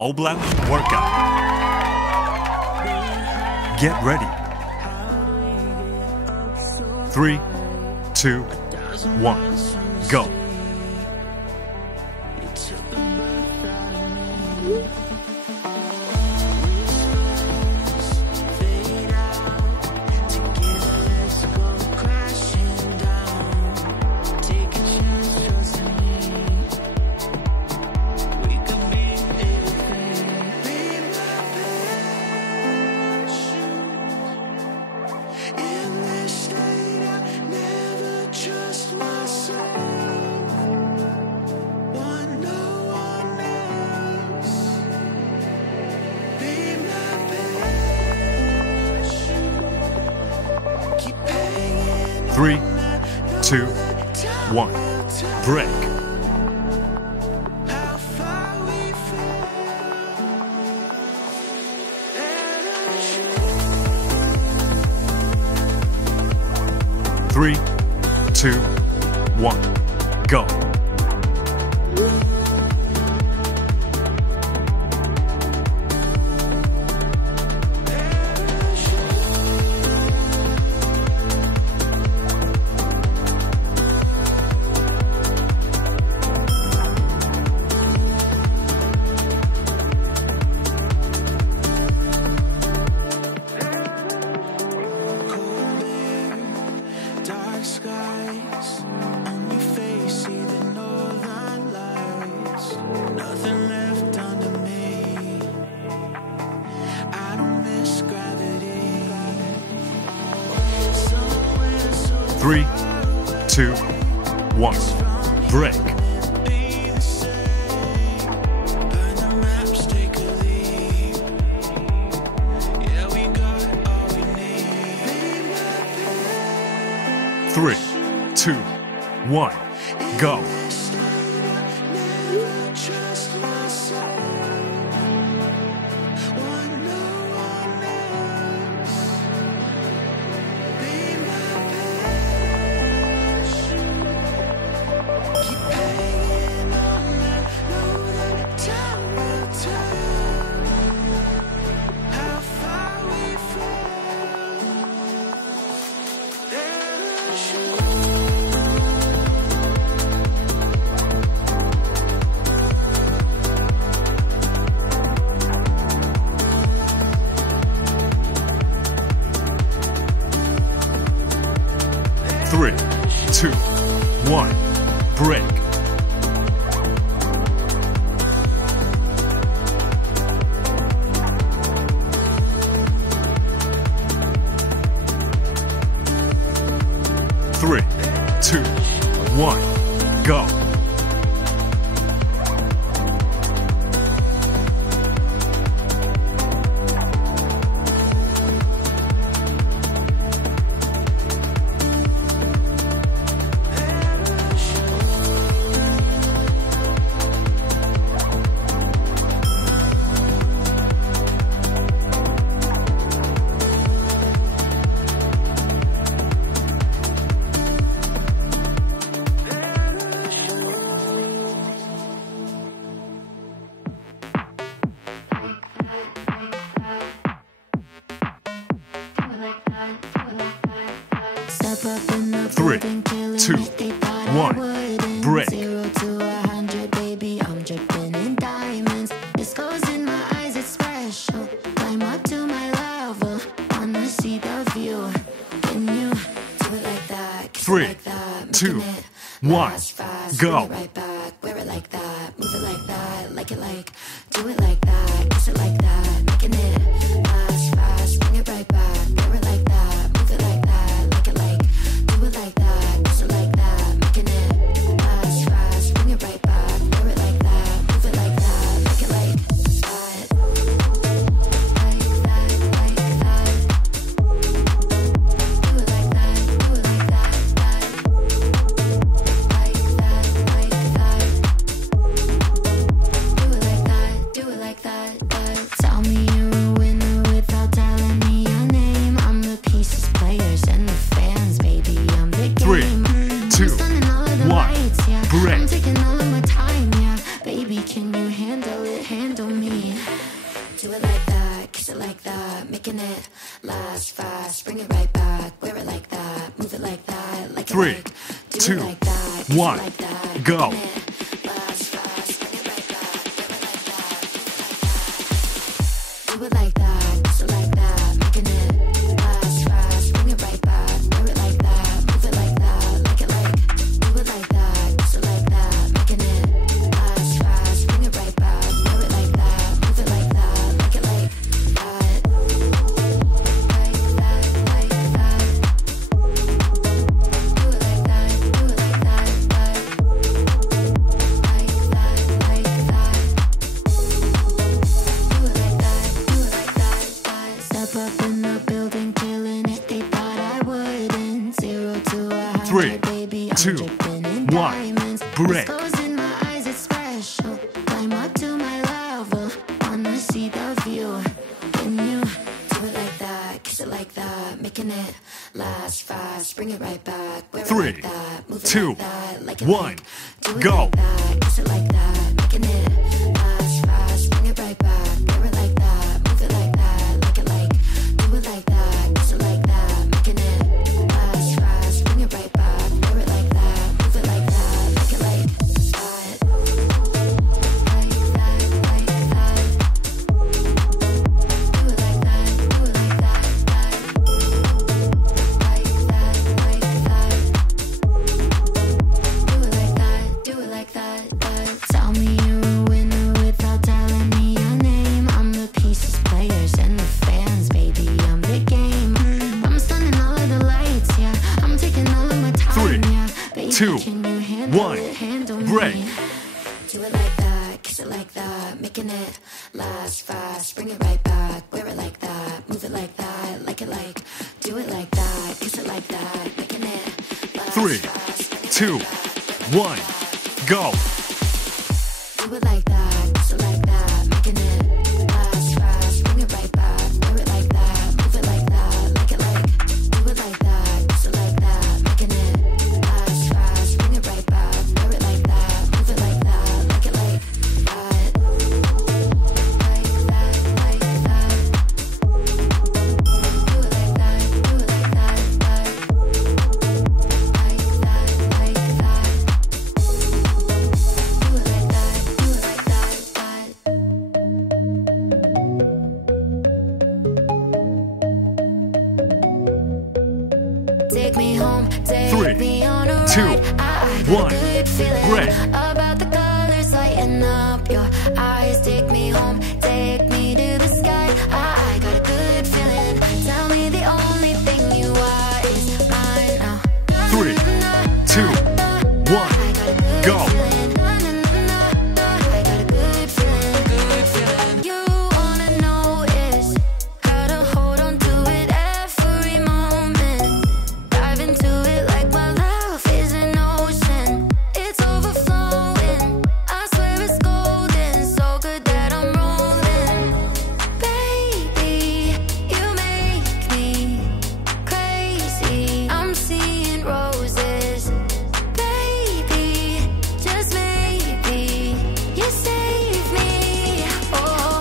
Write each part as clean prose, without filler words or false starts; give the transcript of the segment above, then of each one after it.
Oblong workout. Get ready. 3, 2, 1, go. Three, 2, 1, break. Three, 2, 1, go. Skies on your face, see the northern lights. Nothing left under me. I don't miss gravity. 3, 2, 1, break. Burn the maps, take a leap. Yeah, we got all we need. 3, 2, 1, go. Three, 2, 1, break. Three, 2, 1, go. Three, 2, 1, break. 0 to 100, baby, I'm dripping in diamonds. This goes in my eyes, it's special. Climb up to my level, wanna see the view. Can you do it like that? 3, 2, 1, go. Right back, wear it like that, move it like that, like it like, do it like that, kiss it like that, making it fast, fast, bring it right back, wear it like that, move it like that, like it like, do it like that, kiss it like that, making it fast, fast, bring it right back, wear it like that, move it like that, like it like that, like that, like that, do it like that, do it like that, do it like that, Tell me you're a winner without telling me your name. Do it like that, kiss it like that, making it last fast. Bring it right back, wear it like that, move it like that, like 3, it like. Do 2, it like that, kiss 1, it like that, go. making it last fast. Bring it right back, wear it like that, do it like that, kiss it like that, making it last fast. Bring it right back, wear it like that, move it like that, like it like. Do it like that, kiss it like that, making it last fast. Bring it right back, wear it like that, move it like that, like it like that. Like that, like that. Do it like that, do it like that, like that, like that. Do it like that, do it like that, that. Step up in the building, killing it. They thought I wouldn't. 0 to a 3, 100, baby. I'm 2, dripping in 1, diamonds. break. Discos in my eyes, it's special. Climb up to my level. Wanna see the view. Can you do it like that? Kiss it like that, making it last fast. Bring it right back. Wear it 3, like that, move it 2, like that, like it 1, like. Do it go. like that, kiss it like that, making it last fast. Bring it right back. Wear it like that, move it like that, like it like. Do it like that, kiss it like that, making it last fast. Bring it right back. Wear it like that, move it like that, like it like that. Like that, like that. Do it like that, do it like that, that. Like that, like that. Do it like that, do it like that, that. Tell me you're a winner without telling me your name. I'm the pieces, players, and the fans, baby. I'm the game. I'm stunning all of the lights, yeah. I'm taking all of my time, 3, yeah. Baby, 2, can you handle 1, it? Handle break. me. Do it like that, kiss it like that, making it last fast. Bring it right back, wear it like that, move it like that, like it like. Do it like that, kiss it like that, making it last 3, fast. Bring it 2, right back, 1, go. do it like that, kiss it like that, making it last fast. Bring it right back, wear it like that, move it like that, like it like. Do it like that, kiss it like that, making it last fast. Bring it right back, wear it like that, move it like that, like it like that. Like that, like that. Do it like that, do it like that, that. Like that, like that. Do it like that, do it like that, that. Take me home, take 3, me on a 2, ride. I got 1, a good feeling break. about the colors lighting up your eyes. Take me home, take me to the sky. I got a good feeling. Tell me the only thing you are is mine now. 3, 2, 1, I got a good go. feeling. I got a good feeling. Good feeling. You wanna know is how to hold on to it every moment. Dive into it like my love is an ocean. It's overflowing. I swear it's golden. So good that I'm rolling. Baby, you make me crazy. I'm seeing roses. Baby, just maybe you save me. Oh,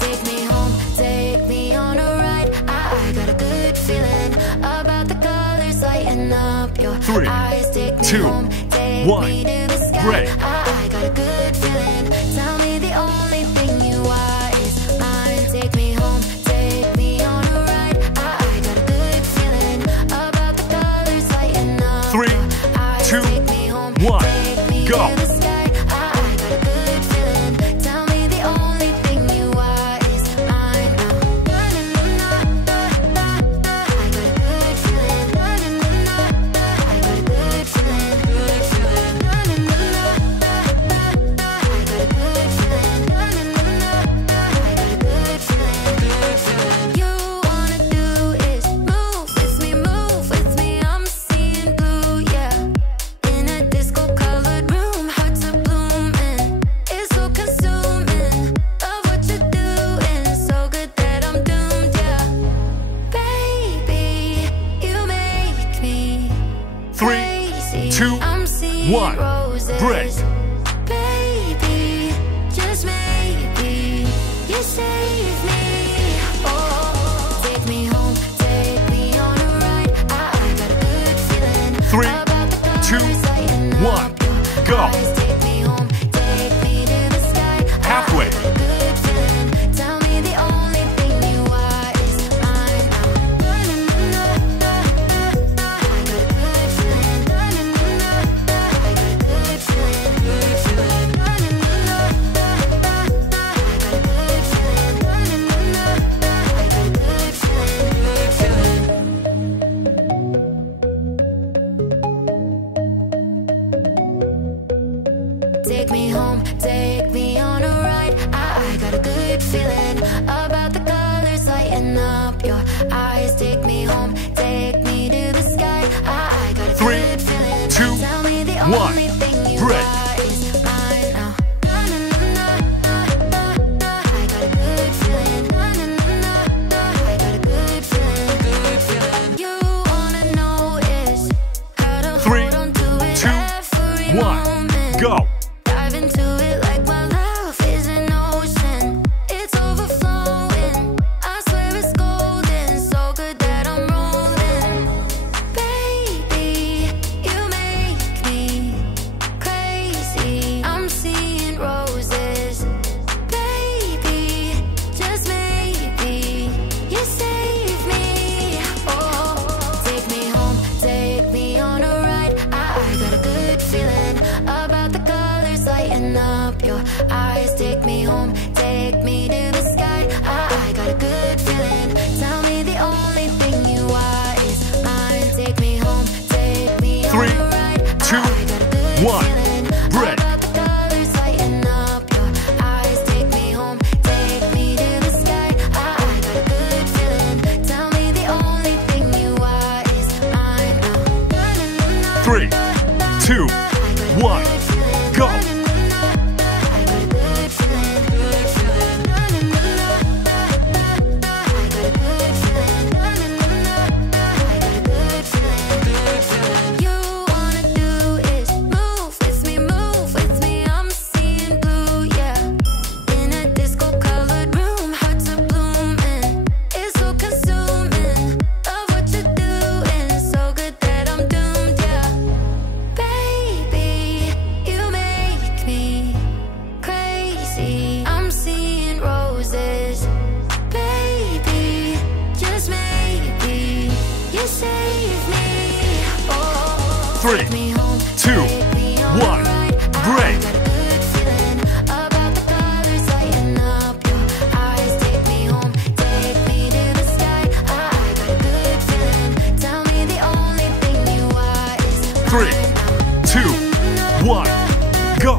take me home, take me on a ride. I got a good feeling about the colors lighting up your 3, eyes. Take me 2, home, take 1, me to the sky. break. I got a good feeling. Tell me the only thing you are is mine. Take me home, take me on a ride. I got a good feeling about the colors lighting up 3, your eyes. 2, Take me home, 1, take me go. to the sky. I got a good feeling. Tell me the only thing you are is mine now. I got a good feeling. I got a good feeling. Good feeling. I got a good feeling. I got a good feeling. Good feeling. You wanna do is move with me. I'm seeing blue, yeah. In a disco-colored room, hearts are blooming. It's so consuming. Love what you're doing, so good that I'm doomed, yeah. Baby, you make me 3, crazy. 2, I'm seeing 1, roses. break. Baby, just maybe you save good feeling about the colors lighting up your eyes. Take me home, take me to the sky. I got a 3, good feeling. 2, Tell me the 1. only thing you Break. are is mine now. I got a good feeling. I got a good feeling. Good feeling. You wanna know is how to 3, hold on to it 2, every 1. moment. Go. Dive into it like my love is an ocean. It's overflowing. I swear it's golden. So good that I'm rolling. Baby, you make me crazy. I'm seeing roses. Baby, just maybe you save me. Oh, take me home, take me on a ride. I got a good feeling about the colors lighting up your eyes. Take me home, take me to the sky. I got a good feeling. Tell me the only thing you are is mine. Take me home, take me on 3, a ride. 2, I got a good 1. feeling Break. about the colors lighting up your eyes. Take me home, take me to the sky. I got a good feeling. Tell me the only thing you are is mine now. 3, 2, 1. Go. You wanna do is move with me, I'm seeing blue, yeah. In a disco-colored room, hearts are blooming. It's so consuming. Love what you're doing, so good that I'm doomed, yeah. Baby, you make me crazy. I'm seeing roses. Baby, just maybe you save me. Oh, 3, take me home, 2, take me on a 1. ride. Break. I got a good feeling about the colors lighting up your eyes. Take me home, take me to the sky. I got a good feeling. Tell me the only thing you are is 3, mine now. 2, 1. Go.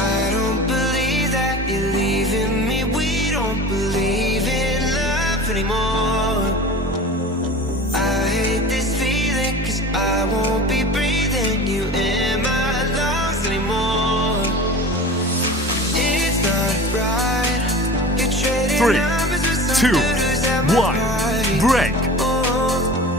I don't believe that you're leaving me. We don't believe in love anymore. I hate this feeling, 'cause I won't be breathing you in my lungs anymore. It's not right. You're trading 3, numbers with some 2, dude who's at my 1. party. Break. Oh,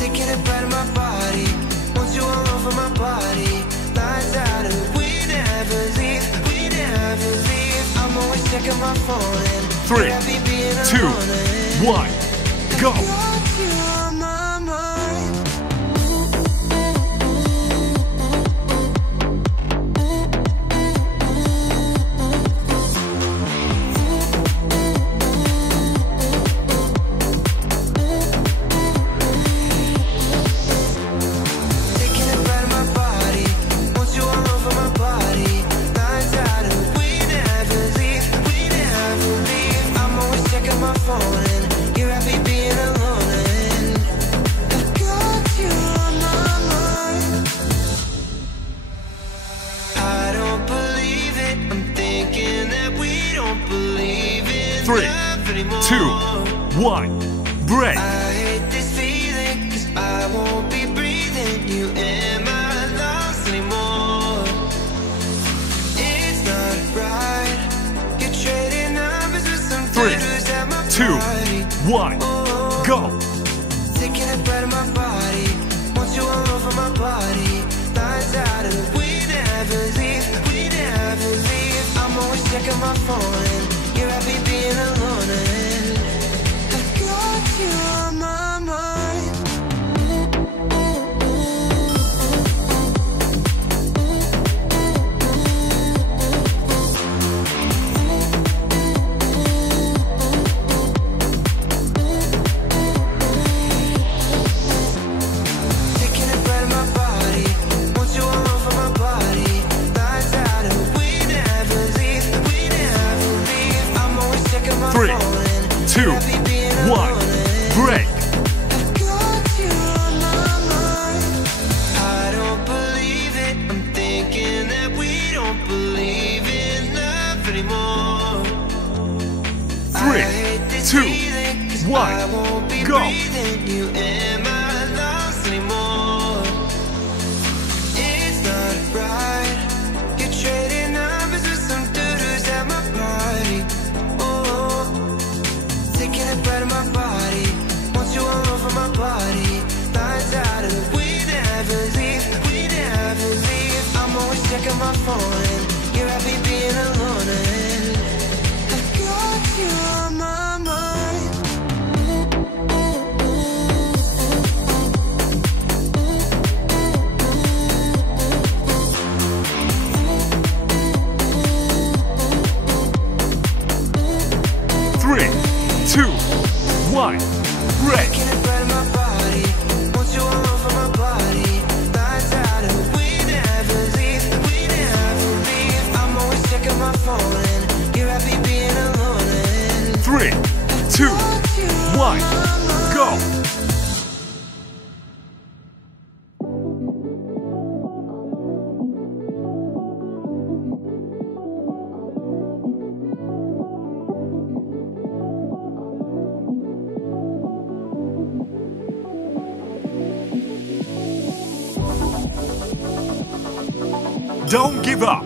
taking a bite of my body. Want you all over my body. Lights out and we never leave. We never leave. I'm always checking my phone and 3, you're happy being 2, alone and 1. Go. got you on my mind. Taking a bite of my body. Want you all over my body. Lights out and we never leave. We never leave. I'm always checking my phone and you're happy being alone and I got you on my mind. I don't believe it. I'm thinking that we don't believe in 3, love anymore. 2, 1. Break. I hate this feeling, 'cause I won't be breathing you in my lungs anymore. It's not right. You're trading numbers with some 3, dude who's at my 2, party. 1. Go. Taking a bite of my body. Want you all over my body. Lights out and we never leave. We never leave. I'm always checking my phone and you're happy being alone and I got you on my mind. Taking a bite of my I won't be go. breathing you in my lungs anymore. It's not right. You're trading numbers with some dudes at my party. Oh, taking a bite of my body. Want you all over my body. Lights out and we never leave. We never leave. I'm always checking my phone and you're happy being alone. And I've got you on my mind. 3, 2, 1, break. Taking a bite of my body. Want you all over my body. Lights out and we never leave. We never leave. I'm always checking my phone and you're happy being alone. And 3, 2, 1, go. Don't give up.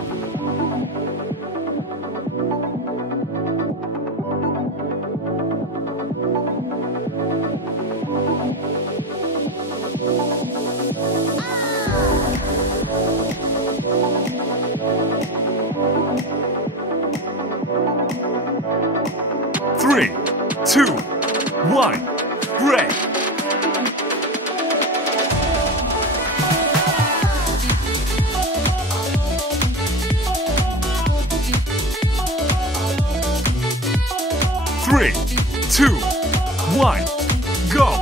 Three, two, one, break. 3, 2, 1, go.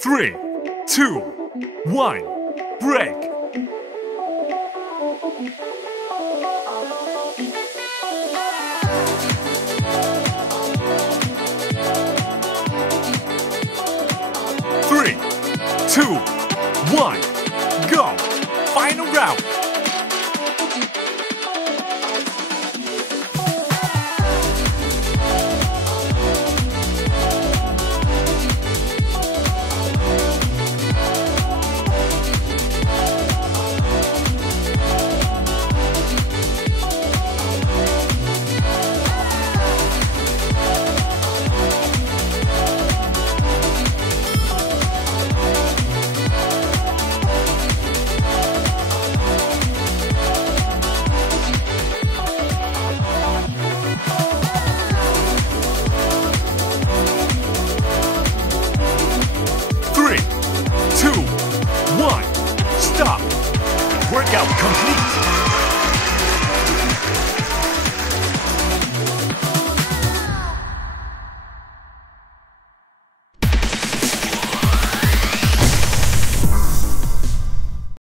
Three, two, one, break. 3, 2, 1, go. Final round.